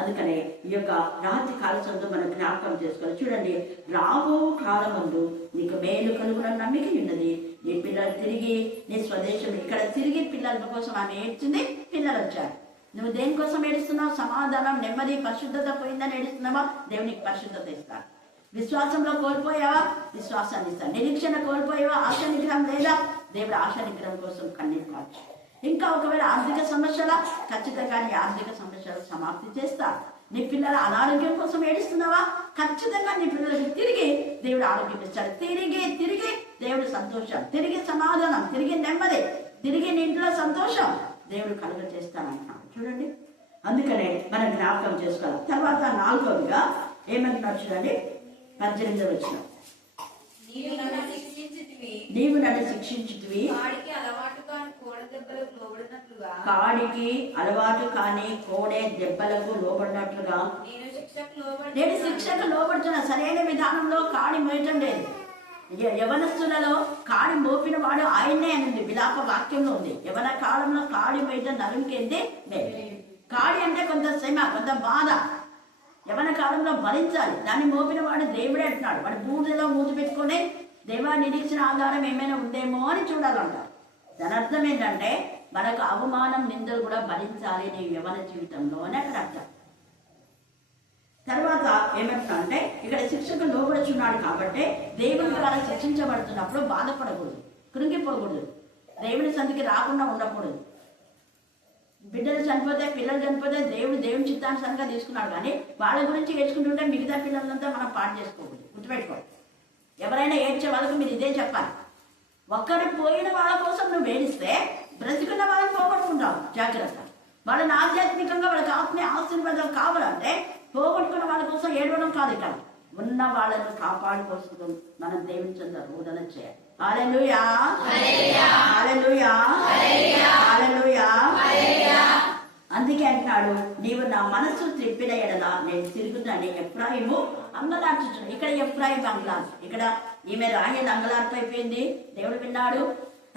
అందుకనే ఈ యొక్క రాత్రి కాల సమయంలో మనం జ్ఞాపకం చేసుకోవాలి. చూడండి, రాబో కాలం ముందు నీకు మేలు కలుగున నమ్మిక ఉన్నది. నీ పిల్లలు తిరిగి నీ స్వదేశం ఇక్కడ తిరిగి పిల్లల కోసం ఆమె ఏడ్చింది, పిల్లలు వచ్చారు. నువ్వు దేనికోసం ఏడుస్తున్నావు? సమాధానం, నెమ్మది, పరిశుద్ధత పోయిందని ఏడుస్తున్నావా? దేవునికి పరిశుద్ధత ఇస్తాడు. విశ్వాసంలో కోల్పోయావా? విశ్వాసాన్ని ఇస్తాడు. నిరీక్షణ కోల్పోయావా? ఆశ నిగ్రహం లేదా? దేవుడు ఆశ నిగ్రహం కోసం కన్నీరు కావచ్చు. ఇంకా ఒకవేళ ఆర్థిక సమస్యల, ఖచ్చితంగా నీ ఆర్థిక సమస్యలు సమాప్తి చేస్తాడు. నీ పిల్లల అనారోగ్యం కోసం ఏడుస్తున్నావా? ఖచ్చితంగా నీ పిల్లలకి తిరిగి దేవుడు ఆరోగ్యం ఇస్తాడు. తిరిగి దేవుడు సంతోషం, తిరిగి సమాధానం, తిరిగి నెమ్మది, తిరిగి నీ ఇంట్లో సంతోషం దేవుడు కలుగ చేస్తానంటున్నాడు. చూడండి, అందుకనే మనం జ్ఞాపకం చేసుకోవాలి. తర్వాత 4వదిగా ఏమంటున్నాడు చూడండి, 18వ వచనం, నీవు నన్ను శిక్షించుతివి, కాడికి అలవాటు కాని కోడే దెబ్బలకు లోబడినట్లుగా నేను శిక్షకు లోబడుతున్నా. సరైన విధానంలో కాడి మోయటం లేదు. యవనస్తులలో కాడి మోపిన వాడు ఆయన్నే అని విలాప వాక్యంలో ఉంది. యవన కాలంలో కాడి మోయటం నరునికేంది కాడి అంటే కొంత శ్రమ, కొంత బాధ. యవన కాలంలో భరించాలి. దాన్ని మోపిన వాడు దేవుడే అంటున్నాడు. వాడు బూడిదలో మూతి పెట్టుకొని దేవా నిరీక్షణ ఆధారం ఏమైనా ఉందేమో అని చూడాలంటారు. దాని అర్థం ఏంటంటే మనకు అవమానం, నిందలు కూడా భరించాలి నీ యవన జీవితంలో అని అక్కడ అర్థం. తర్వాత ఏమంటున్నా అంటే ఇక్కడ శిక్షకు లోబడుచున్నాడు కాబట్టి దేవుని ద్వారా శిక్షించబడుతున్నప్పుడు బాధపడకూడదు, కృంగిపోకూడదు, దేవుని సంధికి రాకుండా ఉండకూడదు. బిడ్డలు చనిపోతే, పిల్లలు చనిపోతే దేవుని చిత్తానుసారంగా తీసుకున్నాడు. కానీ వాళ్ళ గురించి ఏడ్చుకుంటుంటే మిగతా పిల్లలంతా మనం పాటు చేసుకోకూడదు. గుర్తుపెట్టుకోండి, ఎవరైనా ఏడ్చే వాళ్ళకు మీరు ఇదే చెప్పాలి. ఒక్కరు పోయిన వాళ్ళ కోసం నువ్వు ఏడిస్తే బ్రతికున్న వాళ్ళని పోగొట్టుకుంటావు. జాగ్రత్త. వాళ్ళని ఆధ్యాత్మికంగా వాళ్ళకి ఆత్మీయ ఆశీర్వాదాలు కావాలంటే పోగొట్టుకున్న వాళ్ళ కోసం ఏడవడం కాదు. ఇక్కడ ఉన్న వాళ్ళని కాపాడుకోసం మనం దేవుని చెంత రోదన చేయాలి. హల్లెలూయా, హల్లెలూయా, హల్లెలూయా. అందుకే అంటున్నాడు, నీవు నా మనస్సు త్రిప్పిన ఎడల నేను తిరుగుతాను. ఎఫ్రాయిము అంగలార్చుతున్నాడు. ఇక్కడ ఎఫ్రాయిం అంగలార్చు. ఇక్కడ ఈమె రాహేలు అంగలార్పు అయిపోయింది, దేవుడు విన్నాడు.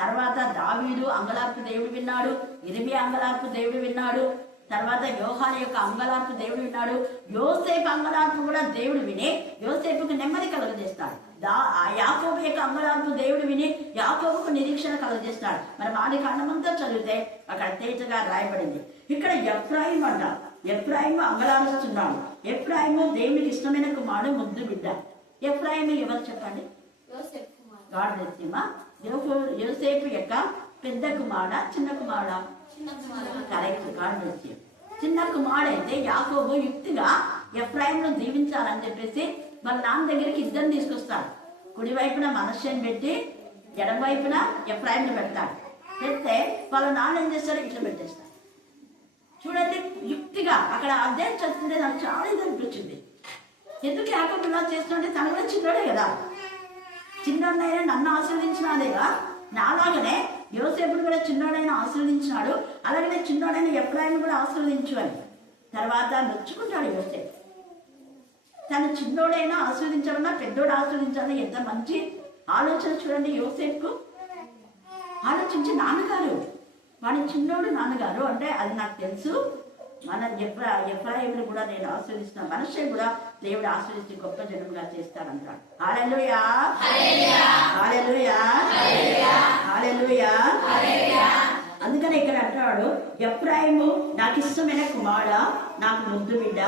తర్వాత దావీదు అంగలార్పు దేవుడు విన్నాడు. ఇర్మియా అంగలార్పు దేవుడు విన్నాడు. తర్వాత యోహాను యొక్క అంగలార్పు దేవుడు విన్నాడు. యోసేపు అంగలార్పు కూడా దేవుడు విని యోసేపుకు నెమ్మది కలుగజేస్తాడు. యాకోబు యొక్క అంగలార్పు దేవుడు విని యాకోబుకు నిరీక్షణ కలుగజేస్తాడు. మరి వాడి కాండమంతా చదివితే అక్కడ తేజగా రాయబడింది. ఇక్కడ ఎఫ్రాయిం అంట. ఎఫ్రాయిము అంగలార్చుతున్నాడు. ఎఫ్రాయిము దేవునికి ఇష్టమైన కుమారుడు, ముద్దు బిడ్డ. ఎఫ్రాయిము ఎవరు చెప్పండి? యోసేపు కుమారుడు. గాడ్ రెస్టిమా. యోసేపు యొక్క పెద్ద కుమారుడా, చిన్న కుమారుడా? చిన్న కుమారుడు. కరెక్ట్. గాడ్ రెస్టిమ్. చిన్న కుమారుడైతే యాకోబు యుక్తిగా ఎఫ్రాయిమును దీవించాలని చెప్పేసి వాళ్ళ నాన్న దగ్గరికి ఇద్దరిని తీసుకొస్తాడు. కుడి వైపున మనష్యని పెట్టి ఎడం వైపున ఎఫ్రాయిమును పెడతాడు. పెడితే వాళ్ళ నాన్న ఏం చేస్తాడు? ఇట్లా పెట్టేస్తాడు. చూడండి, యుక్తిగా. అక్కడ అదే చదువుతుంటే నాకు చాలా ఇది అనిపించింది. ఎందుకు యాకోబు ఇలా చేస్తుంటే తన కూడా చిన్నోడే కదా. చిన్నోడైనా నన్ను ఆశీర్వదించినాదేగా, నాలాగనే యోసేపుడు కూడా చిన్నోడైనా ఆశీర్వదించినాడు, అలాగనే చిన్నోడైనా ఎఫ్రాయిమును కూడా ఆశీర్వదించు అని. తర్వాత నొచ్చుకుంటాడు యోసేపు. తను చిన్నోడైనా ఆశీర్వదించాలన్నా పెద్దోడు ఆశీర్వదించాలన్నా ఎంత మంచి ఆలోచన చూడండి యోసేపుకు. ఆలోచించి నాన్నగారు, వాడి చిన్నోడు నాన్నగారు అంటే అది నాకు తెలుసు. మన ఎఫ్రాయిమును కూడా నేను ఆశీర్వదిస్తున్నాను, మనషే కూడా దేవుడు ఆశీర్వదించి గొప్ప జనంగా చేస్తాడంటాడు. హల్లెలూయా, హల్లెలూయా, హల్లెలూయా. అందుకని ఇక్కడ అంటాడు, ఎఫ్రాయిము నాకు ఇష్టమైన కుమారుడా, నాకు ముద్దు బిడ్డ.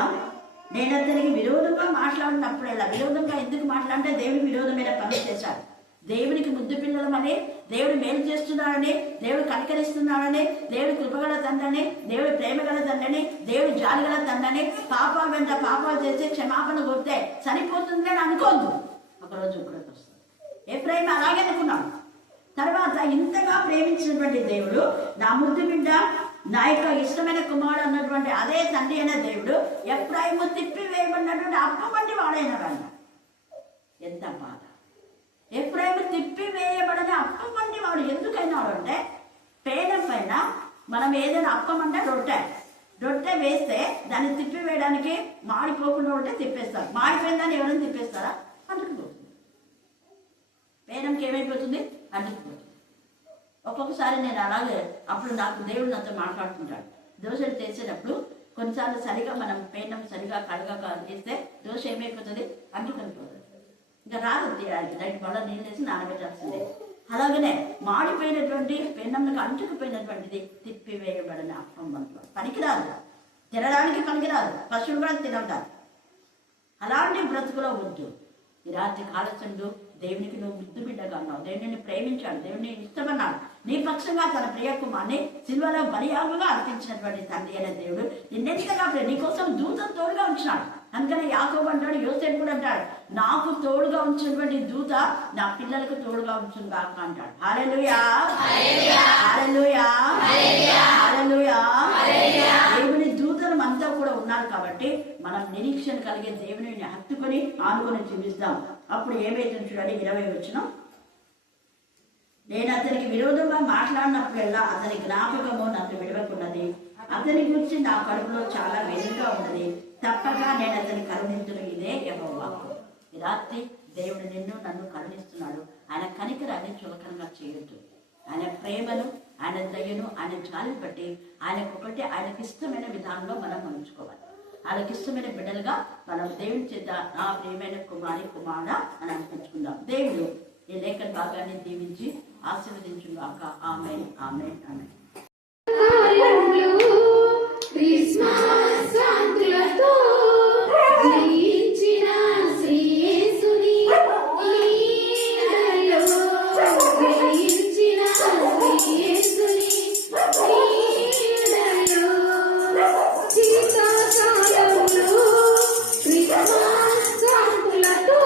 నేను అతనికి విరోధంగా మాట్లాడినప్పుడల్లా, విరోధంగా ఎందుకు మాట్లాడితే దేవుడికి విరోధమైన పనులు చేశాడు. దేవునికి ముద్దు పిల్లలమని, దేవుడు మేలు చేస్తున్నాడని, దేవుడు కనికరిస్తున్నాడని, దేవుడు కృపగల తండ్రని, దేవుడు ప్రేమగల తండ్రని, దేవుడు జాలిగల తండ్రని, పాపం వెంట పాపాలు చేసి క్షమాపణ కొడితే సరిపోతుందని అనుకోవద్దు. ఒకరోజు ఇక్కడికి వస్తుంది. ఎఫ్రాయిము అలాగే అనుకున్నాడు. తర్వాత ఇంతగా ప్రేమించినటువంటి దేవుడు, నా ముద్దు బిడ్డ, నా యొక్క ఇష్టమైన కుమారుడు అన్నటువంటి అదే తండ్రి అయిన దేవుడు ఎఫ్రాయిము తిప్పి వేయబడినటువంటి అప్ప వంటి వాడైనాడు. ఎంత బాధ! ఎఫ్రాయిము తిప్పి వేయబడని అప్పం వంటి వాడు ఎందుకైనాడు అంటే, పేనం పైన మనం ఏదైనా అప్పం అంటే రొట్టె వేస్తే దాన్ని తిప్పి వేయడానికి మాడిపోకుండా ఉంటే తిప్పేస్తారు. మాడిపోయిన దాన్ని ఎవరైనా తిప్పేస్తారా? అంటుకుపోతుంది. పేనంకి ఏమైపోతుంది? అంటుకుపోతుంది. ఒక్కొక్కసారి నేను అలాగే, అప్పుడు నాకు దేవుడు నాతో మాట్లాడుతుంటాడు. దోశలు చేసేటప్పుడు కొన్నిసార్లు సరిగా మనం పేనం సరిగా కడగక చేస్తే దోశ ఏమైపోతుంది? అంటుకొని ఇంకా రాదు తీయడానికి. దానికి మళ్ళీ నీళ్ళు వేసి నానబెట్టాల్సిందే. అలాగనే మాడిపోయినటువంటి పెన్నంకి అంటుకుపోయినటువంటిది తిప్పి వేయబడిన అప్పం వంట పనికిరాదు, తినడానికి పనికిరాదు, పశువులు కూడా తినవుతారు. అలాంటి బ్రతుకులో వద్దు. ఈ రాత్రి కాలచండు దేవునికి నువ్వు ముద్దు బిడ్డగా ఉన్నావు. దేవుడిని ప్రేమించాడు, దేవుడిని ఇష్టపడ్డాడు. నీ పక్షంగా తన ప్రియ కుమార్ని సిల్వలో బలియాగుగా అర్పించినటువంటి తండ్రి అయిన దేవుడు నిన్నెంతగా నీకోసం దూతను తోడుగా ఉంచినాడు. అందుకని యాకోబు అంటాడు, యోసేపు కూడా అంటాడు, నాకు తోడుగా ఉంచినటువంటి దూత నా పిల్లలకు తోడుగా ఉంచును గాక అంటాడు. హల్లెలూయా, హల్లెలూయా, హల్లెలూయా. దేవుని దూతలు మనతో కూడా ఉన్నారు కాబట్టి మనం నిరీక్షణ కలిగే దేవుని హత్తుకొని ఆనుకొని జీవిస్తాం. అప్పుడు ఏమైతుంది చూడండి, 20 వచనం. నేను అతనికి విరోధంగా మాట్లాడినప్పుడల్లా అతని జ్ఞాపకము నన్ను విడవకున్నది, అతని గురించి నా కడుపులో చాలా వెలుగుగా ఉన్నది. తప్పగా నేను అతని కరుణించును. ఇదే యెహోవా వాక్కు. ఈ రాత్రి దేవుడు నిన్ను నన్ను కరుణిస్తున్నాడు. ఆయన కనికరాన్ని చులకనగా చేయొద్దు. ఆయన ప్రేమను, ఆయన దయను, ఆయన జాలి బట్టి ఆయనకి ఇష్టమైన విధానంలో మనం ఉంచుకోవాలి. ఆయనకి ఇష్టమైన బిడ్డలుగా మనం దేవుని చేత నా ప్రియమైన కుమారుడా అని అనిపించుకుందాం. దేవుడు ఈ లేఖన భాగాన్ని దీవించి ఆశీర్వదించుగాక. ఆమేన్, ఆమేన్, ఆమేన్. క్రిస్మస్ శాంతులతో జయించిన శ్రీ యేసుని నీడలో, జయించిన శ్రీ యేసుని నీడలో, శీతాకాలంలో క్రిస్మస్ శాంతులతో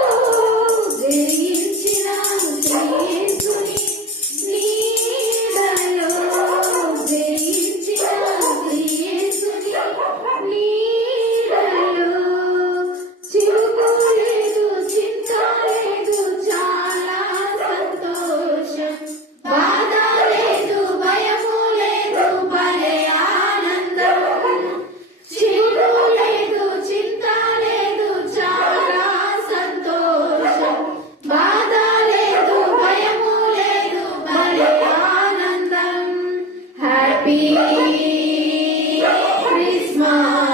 జయించిన హ్యాపీ క్రిస్మస్